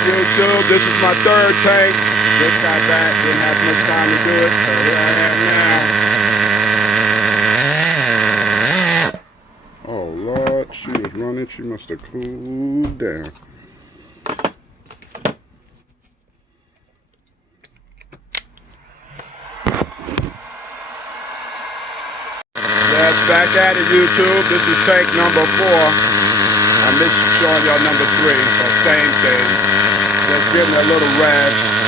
YouTube. This is my third tank. Just got back, didn't have much time to do it, so here I am now. Oh Lord, she was running. She must have cooled down. Yes, back at it, YouTube. This is tank number 4. I'm just showing y'all number 3, so same thing. Just getting a little revs.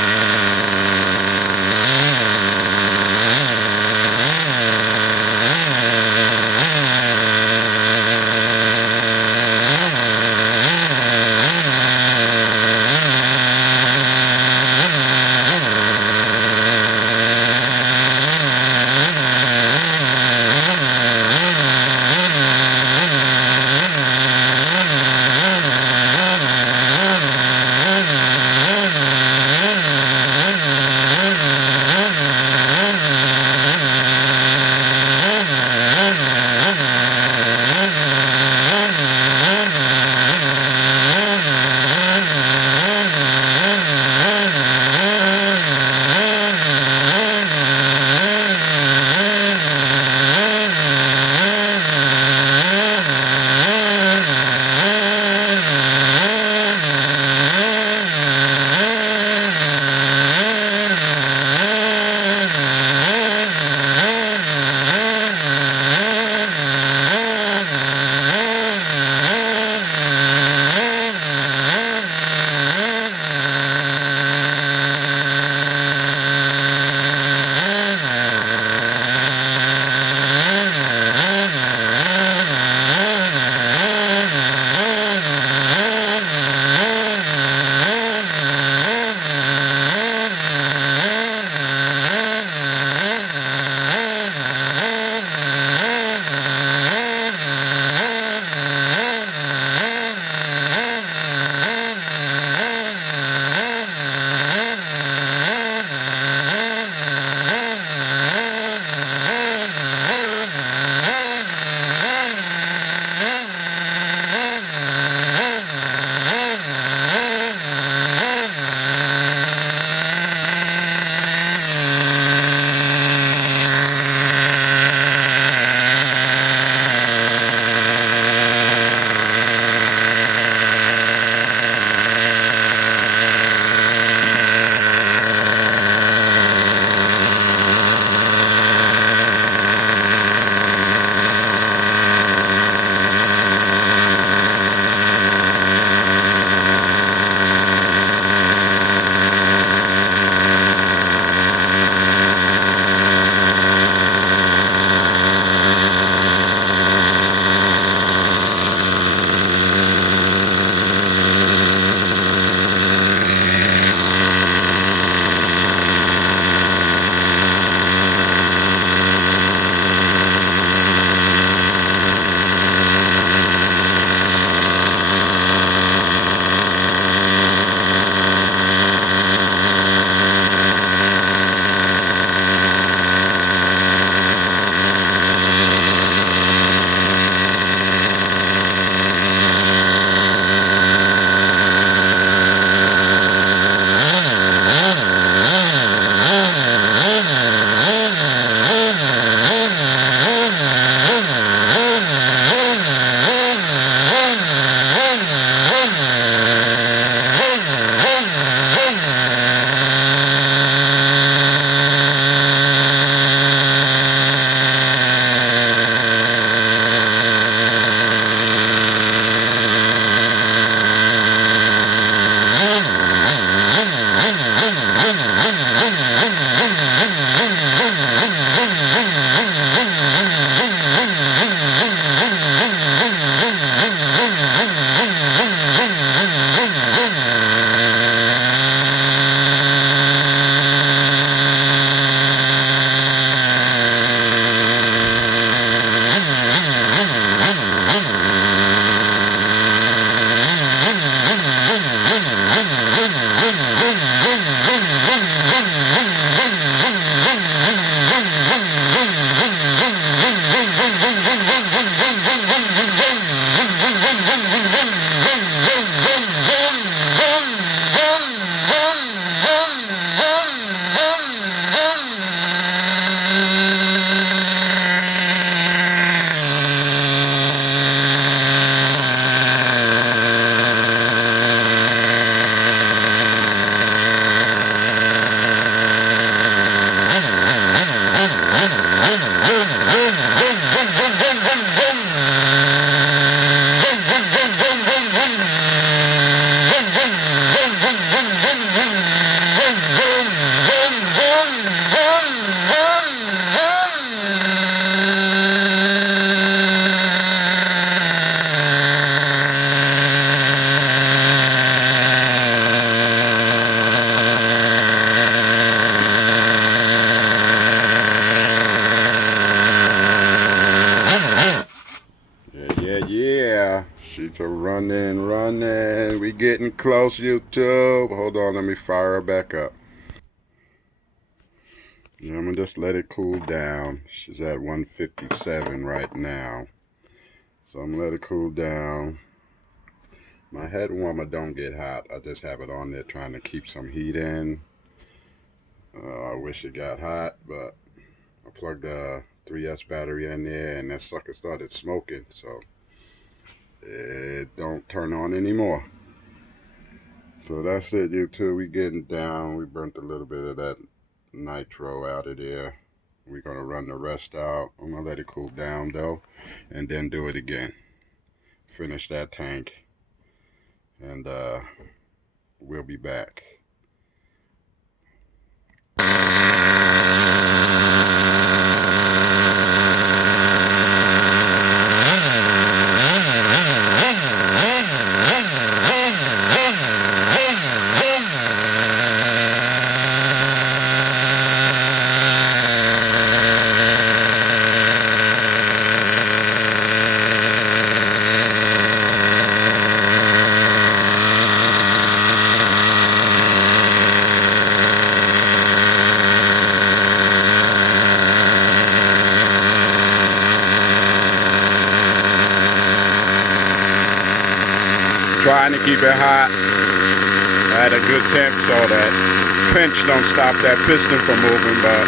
running. We getting close, YouTube. Hold on, let me fire her back up. Yeah, I'm gonna just let it cool down. She's at 157 right now. So I'm gonna let it cool down. My head warmer don't get hot. I just have it on there trying to keep some heat in. I wish it got hot, but I plugged a 3S battery in there and that sucker started smoking, so it don't turn on anymore. So that's it, YouTube. We getting down. We burnt a little bit of that nitro out of there. We're gonna run the rest out. I'm gonna let it cool down though, and then do it again. Finish that tank, and we'll be back. Trying to keep it hot at a good temp so that pinch don't stop that piston from moving, but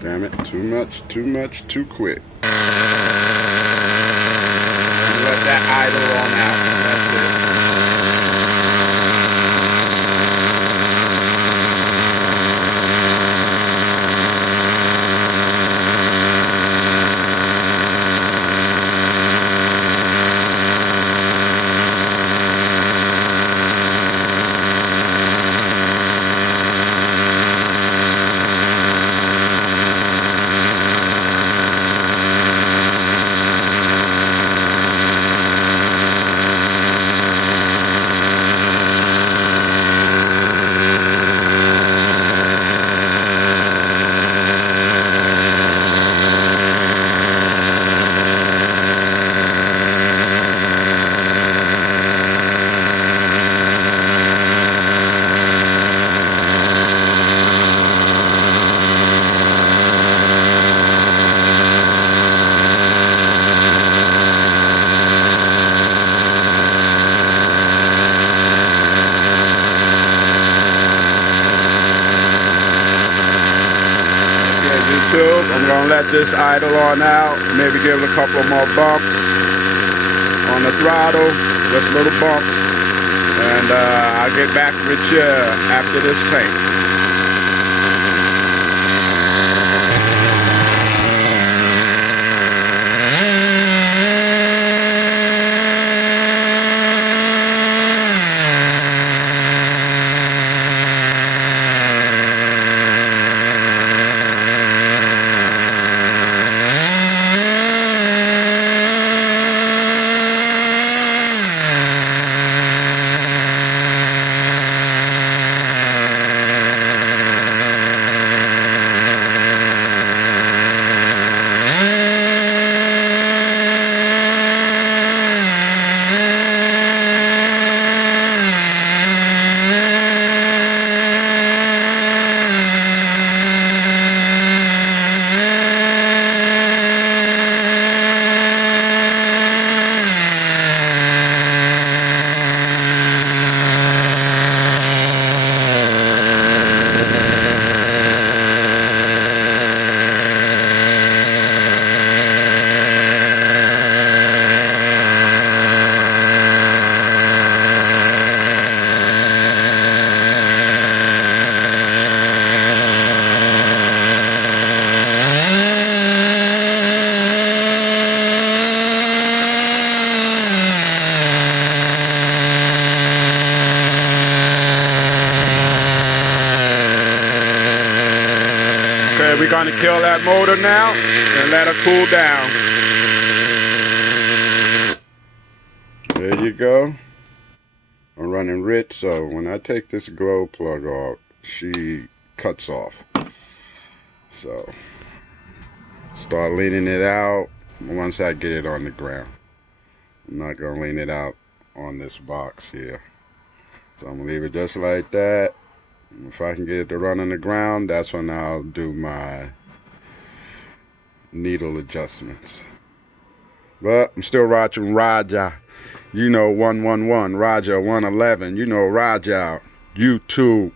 damn it, too much, too quick. Let that idle on out, that's it. I'm gonna let this idle on out, maybe give it a couple of more bumps on the throttle, just a little bump, and I'll get back with you after this tank. Okay, we're gonna kill that motor now and let her cool down. There you go. I'm running RIT, so when I take this glow plug off, she cuts off. So start leaning it out once I get it on the ground. I'm not gonna lean it out on this box here. So I'm gonna leave it just like that. If I can get it to run on the ground, that's when I'll do my needle adjustments. But I'm still watching Raja. You know 111, Raja 111. You know Raja. YouTube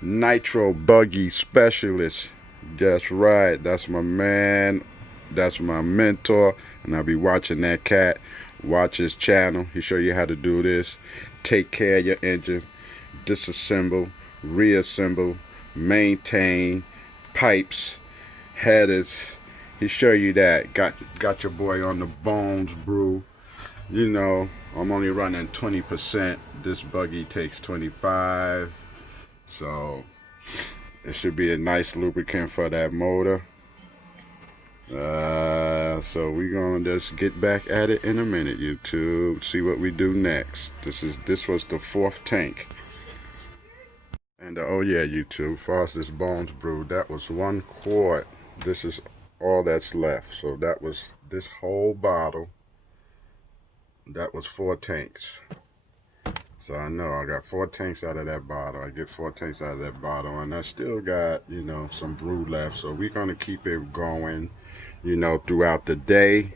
Nitro Buggy Specialist. That's right. That's my man. That's my mentor. And I'll be watching that cat. Watch his channel. He show you how to do this. Take care of your engine. Disassemble. Reassemble. Maintain. Pipes. Headers. He show you that. Got your boy on the bones, brew. You know, I'm only running 20%. This buggy takes 25. So it should be a nice lubricant for that motor. So we're gonna just get back at it in a minute, YouTube. See what we do next. This was the 4th tank. And oh yeah, YouTube, far as this bones brew, that was 1 quart. This is all that's left. So that was this whole bottle. That was 4 tanks. So I know I got 4 tanks out of that bottle. I get 4 tanks out of that bottle, and I still got, you know, some brew left. So we're gonna keep it going, you know, throughout the day.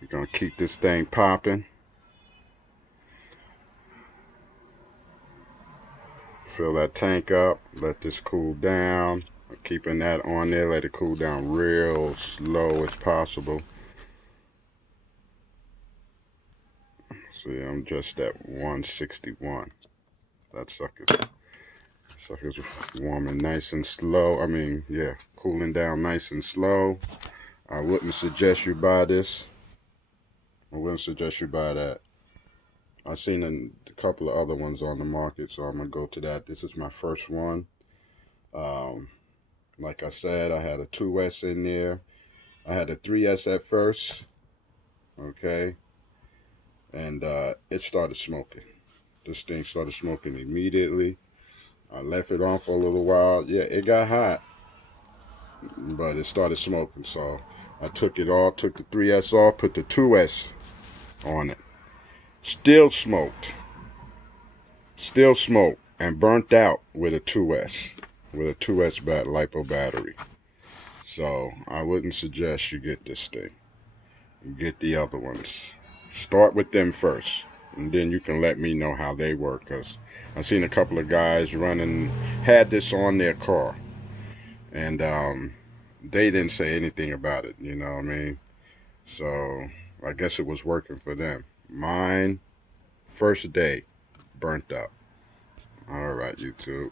We're gonna keep this thing popping. Fill that tank up. Let this cool down. I'm keeping that on there. Let it cool down real slow as possible. See, I'm just at 161. That sucker's warming nice and slow. I mean, yeah, cooling down nice and slow. I wouldn't suggest you buy this. I wouldn't suggest you buy that. I've seen a couple of other ones on the market, so I'm gonna go to that. This is my first one. Like I said, I had a 2S in there. I had a 3S at first. Okay. And it started smoking. This thing started smoking immediately. I left it on for a little while. Yeah, it got hot, but it started smoking. So I took it off, took the 3S off, put the 2S on it. Still smoked, and burnt out with a 2S, LiPo battery. So I wouldn't suggest you get this thing. You get the other ones. Start with them first, and then you can let me know how they work, because I've seen a couple of guys had this on their car, and they didn't say anything about it, you know what I mean? So I guess it was working for them. Mine, first day, burnt up. All right, YouTube.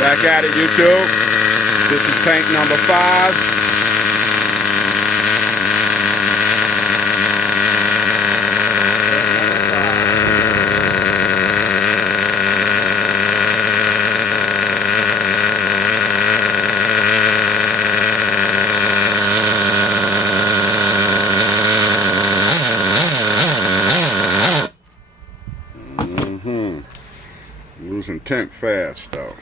Back at it, YouTube. This is tank number 5. Losing temp fast though.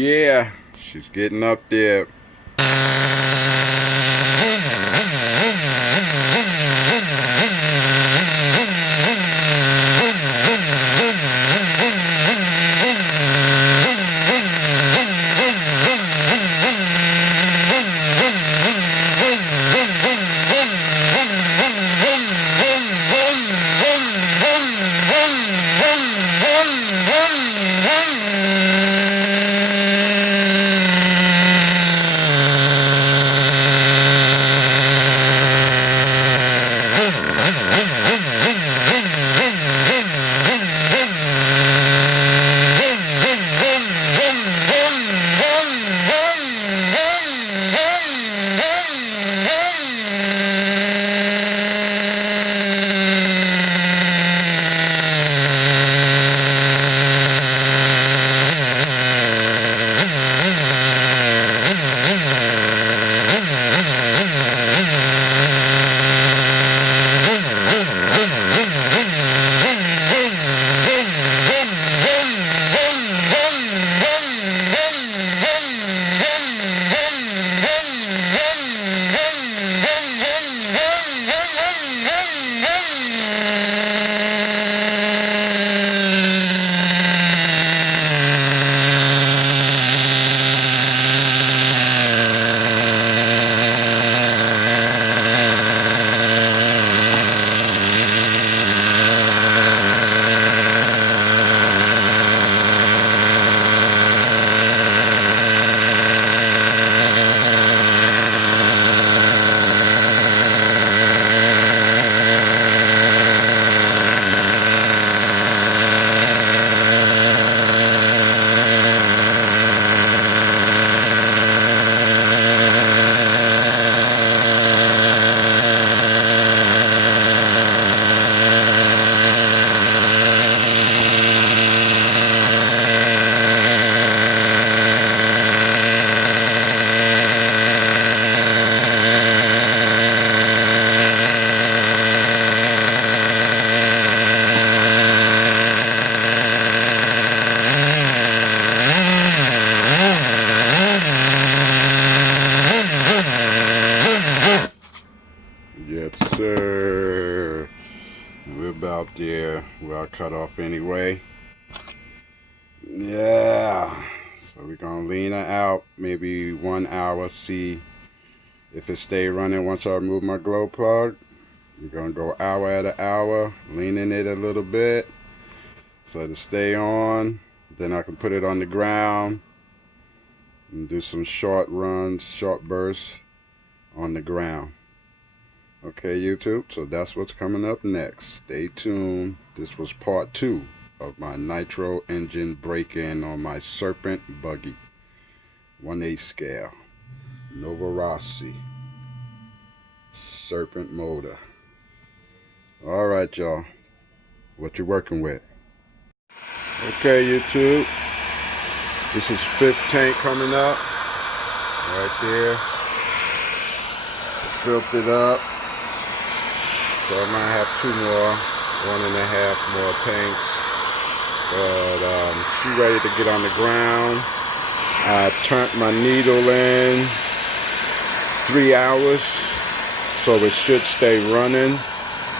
Yeah, she's getting up there. Yes, sir. We're about there. Well, I cut off anyway. Yeah. So we're going to lean her out maybe 1 hour, see if it stay running once I remove my glow plug. We're going to go hour at an hour, leaning it a little bit so to stay on. Then I can put it on the ground and do some short runs, short bursts on the ground. Okay, YouTube, so that's what's coming up next. Stay tuned. This was part 2 of my nitro engine break-in on my Serpent buggy. 1/8 scale. Nova Rossi. Serpent motor. Alright, y'all. What you working with? Okay, YouTube. This is 5th tank coming up. Right there. Filled it up. So I might have 2 more, 1.5 more tanks. But she's ready to get on the ground. I turned my needle in 3 hours, so it should stay running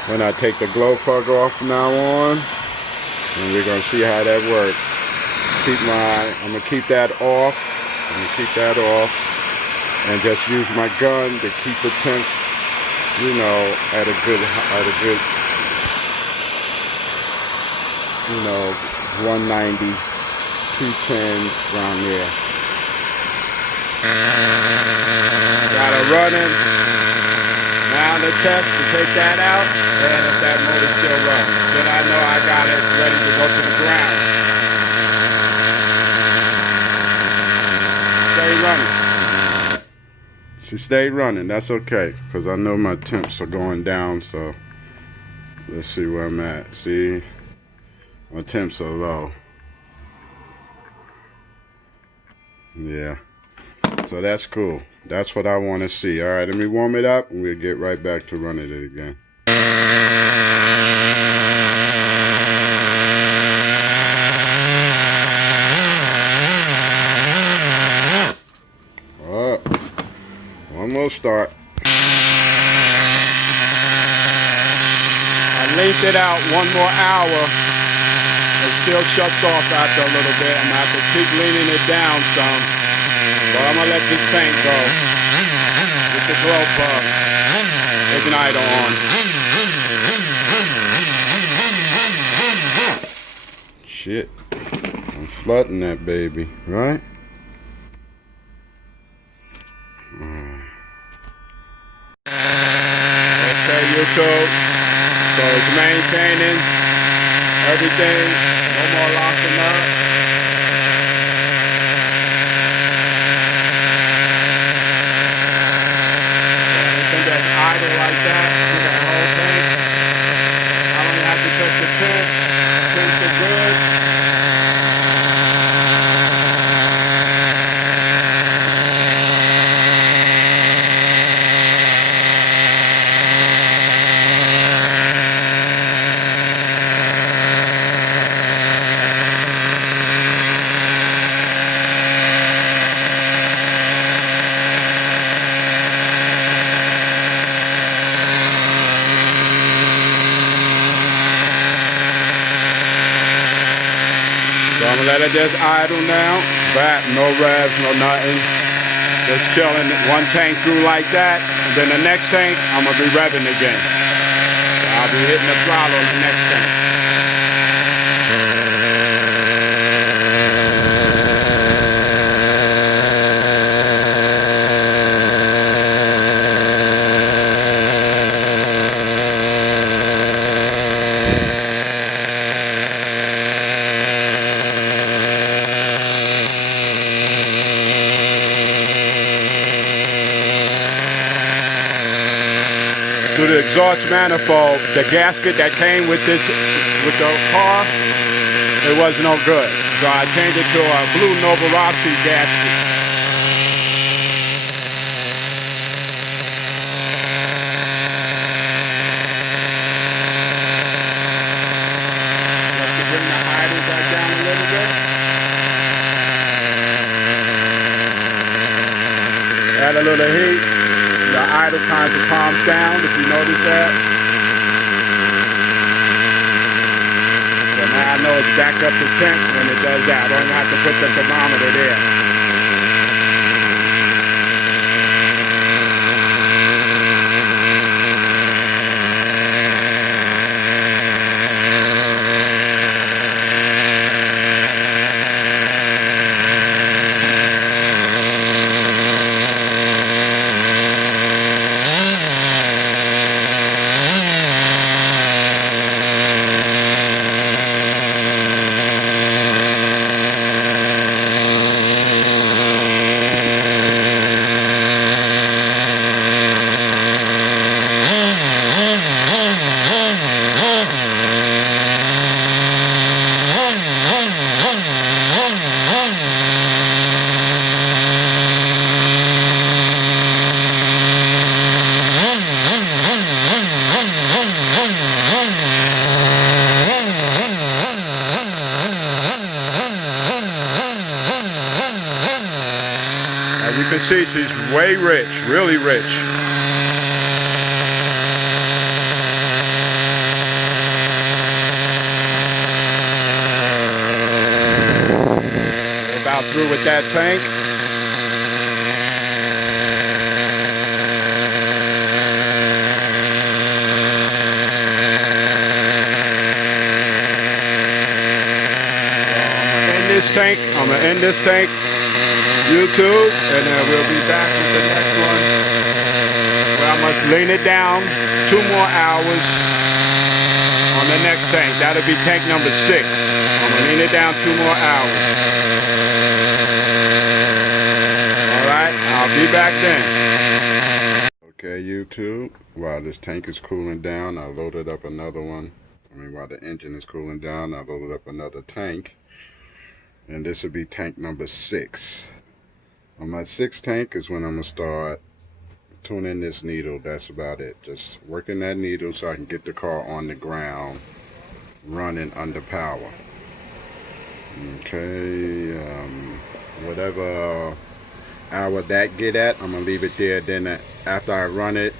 when I take the glow plug off from now on. And we're gonna see how that works. I'm gonna keep that off. And just use my gun to keep the temps, you know, at a good, you know, 190, 210 around there. Got it running. Now the test to take that out, and if that motor's still running, then I know I got it ready to go to the ground. Stay running. She stayed running, that's okay, because I know my temps are going down, so let's see where I'm at. See, my temps are low. Yeah, so that's cool. That's what I want to see. All right, let me warm it up, and we'll get right back to running it again. start. I lengthed it out 1 more hour. It still shuts off after a little bit. I'm gonna have to keep leaning it down some. But I'm gonna let this tank go. With the glow plug igniter on. Shit. I'm flooding that baby, right? Okay, YouTube. So it's maintaining everything. No more locking up. So anything that's idle like that, do that whole thing. I don't even have to touch the tent. Things are good. So I'm gonna let it just idle now. Back, no revs, no nothing. Just chilling 1 tank through like that. And then the next tank, I'm gonna be revving again. So I'll be hitting the throttle on the next tank. To the exhaust manifold, the gasket that came with the car, it was no good. So I changed it to a blue Novaroxy gasket. Just to bring the idle back down a little bit. Add a little heat. The idle kind of calms down, if you notice that. So now I know it's back up to 10 when it does that. I don't have to put the thermometer there. As you can see, she's way rich, really rich. We're about through with that tank. I'm gonna end this tank, YouTube, and then we'll be back with the next one. Where I must lean it down 2 more hours on the next tank. That'll be tank number 6. I'm gonna lean it down 2 more hours. All right, I'll be back then. Okay, YouTube, while this tank is cooling down, I loaded up another one. While the engine is cooling down, I loaded up another tank. And this will be tank number 6. On my 6th tank is when I'm going to start tuning this needle. That's about it. Just working that needle so I can get the car on the ground running under power. Okay, whatever hour that get at, I'm gonna leave it there. Then after I run it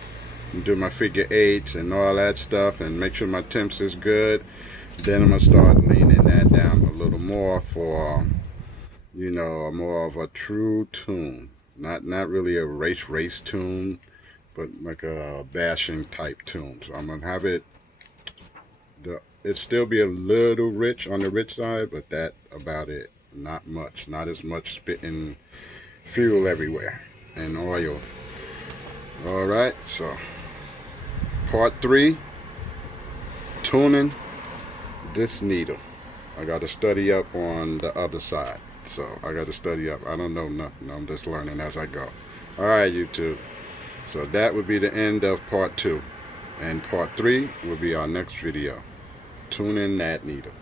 and do my figure eights and all that stuff and make sure my temps is good, then I'm gonna start leaning that down a little more for, you know, more of a true tune. Not really a race tune, but like a bashing type tune. So I'm gonna have it, it still be a little rich on the rich side, but that about it. Not much, not as much spitting fuel everywhere and oil. All right, so part 3, tuning this needle. I got to study up on the other side, so I got to study up. I don't know nothing. I'm just learning as I go. All right, YouTube. So that would be the end of part 2, and part 3 will be our next video. Tune in that needle.